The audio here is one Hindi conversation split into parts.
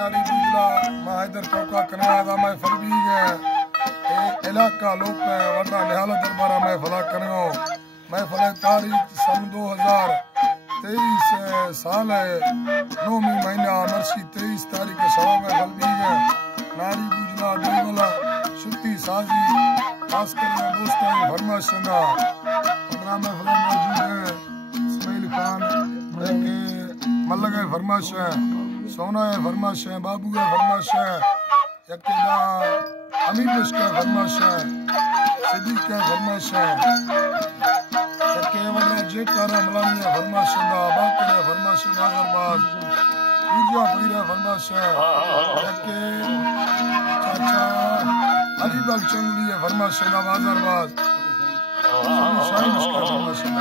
नारी बुजला माहिदर टोका कनवादा मैं फलबी गए इलाका लोग वरना निहाला दरबारा मैं फला करो मैं फले तारीख सन 2023 साल है 9वीं महीना मरसी 23 तारीख सवा में फलबी गए नारी बुजला बेगला शुक्ति साजी खास कर दोस्तों फरमाशंदा पंद्रह में फला मौजूद है इस्माइल खान मल्लग है फरमाश है सोना है फरमाश है बाबू है फरमाश है यकेदा अमीर का फरमाश है सिद्दीक का फरमाश है यके वडा जेकारा मलानी है फरमाश है बाकर है फरमाश है बागरबाज पूजा पीर है फरमाश है यके चाचा अलीबाग चंगली है फरमाश है बागरबाज शाहीन का फरमाश है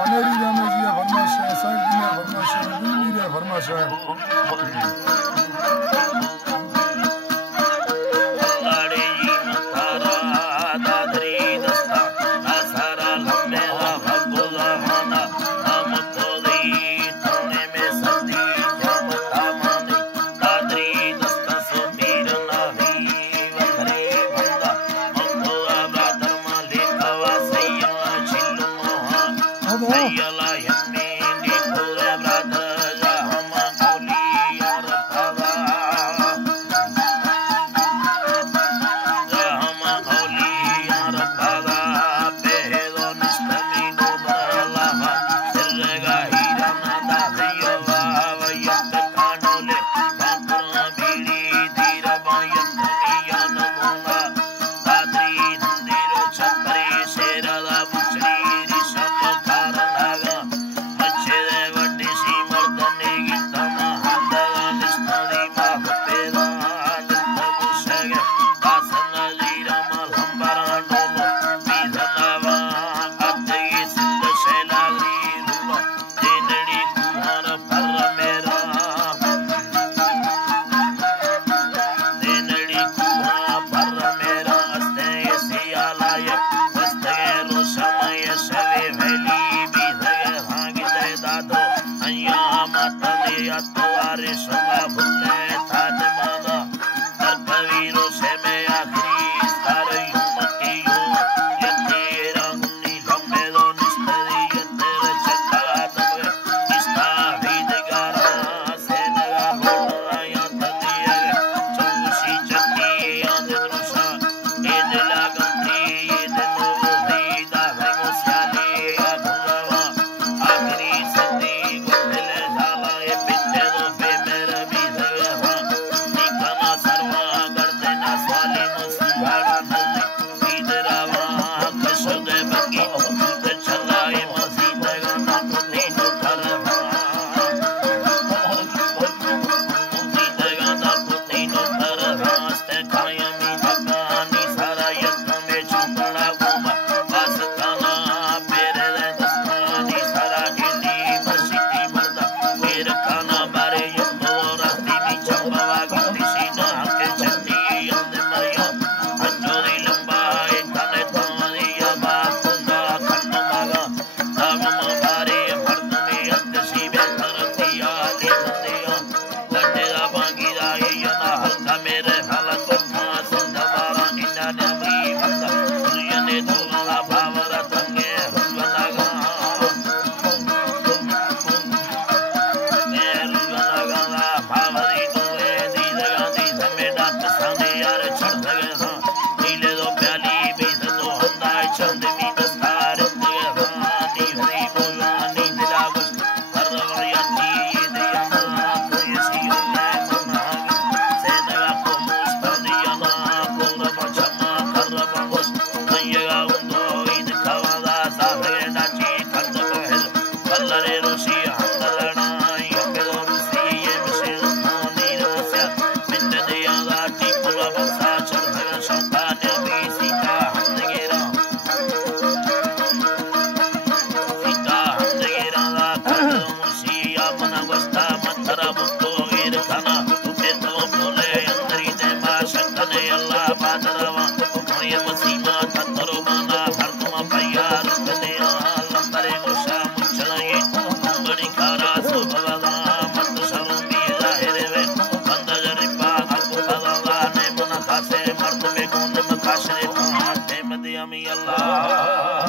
पनेरी जामेजी है फरमाश है साइड में फरमाश है दिलगीर है फरमाश है Bye. से मर्द में गुंद मकाशरे हेमद अमी अल्लाह